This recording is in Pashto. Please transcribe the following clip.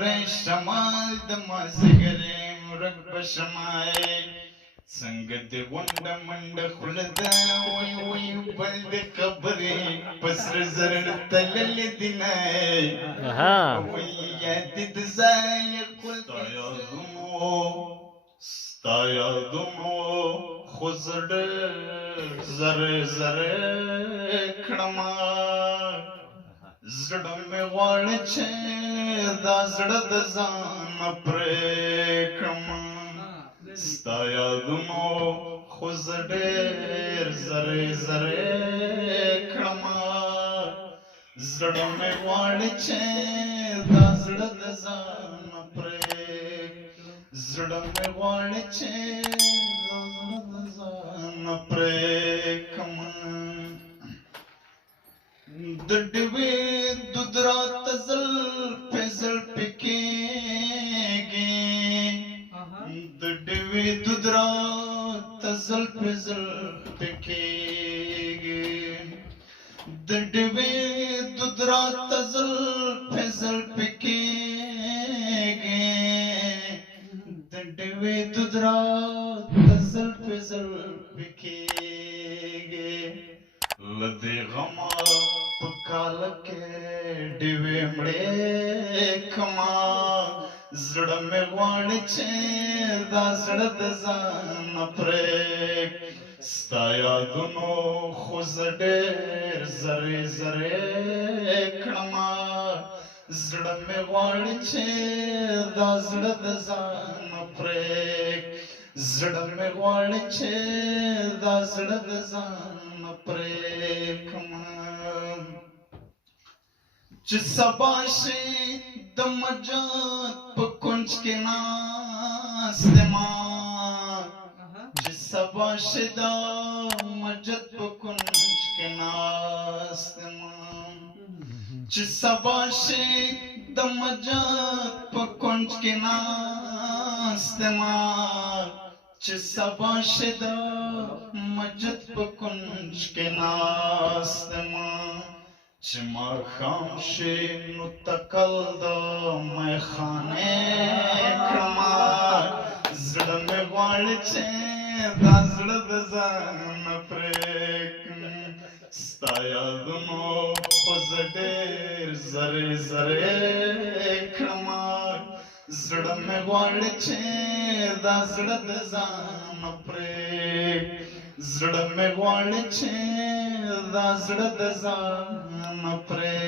لارې شمال د مازدیګرې ورک به شمای څنګه دې غونډه منډه خوله ده وی وی بل د خبرې په سره زر تللې دینای وی یاد د ځای کول ستا یادونو خو زه ډېر زره زره کړمه زړه مې غواړي چې دا زړه د ځانه پرې کړمه ستا یادونو خو زه ډېر زره زره کړمه زړه مې غواړي چې دا زړه د ځانه پرې زړه مې غواړي چې دا زړه د ځانه پرې کړمه د ډېوې دود راته زلفې زلفې کېږي د ډېوې دود راته زلفې زلفې کېږي د ډېوې دود راته زلفې زلفې کېږي د ډېوې دود راته زلفې زلفې کېږي له دې غمه په کاله کې ډېوې مړې کړمه زړه مې غواړي چې دا زړه د ځانه پرې ستا یادونو خو زه ډېر زرې زرې کړمه زړه مې غواړي چې دا زړه د ځانه پرې زړه مې غواړي چې دا زړه د ځانه پرې کړمه چې سبا شي د مجد په کونج کې ناست ما چې سبا شي د مجد په کونج کې ناست ما چې سبا شي د مجد په کونج کې ناست ما چې سبا شي د مجد په کونج کې ناست ما چې ماښام شي نو تکل د میخانې کړمه زړه مې غواړي چې دا زړه د ځانه پرې کړم ستا یادونو خو زه ډېر زرې زرې کړمه زړه مې غواړي چې دا زړه د ځانه پرې زړه مې غواړي چې دا زړه د ځانه پرې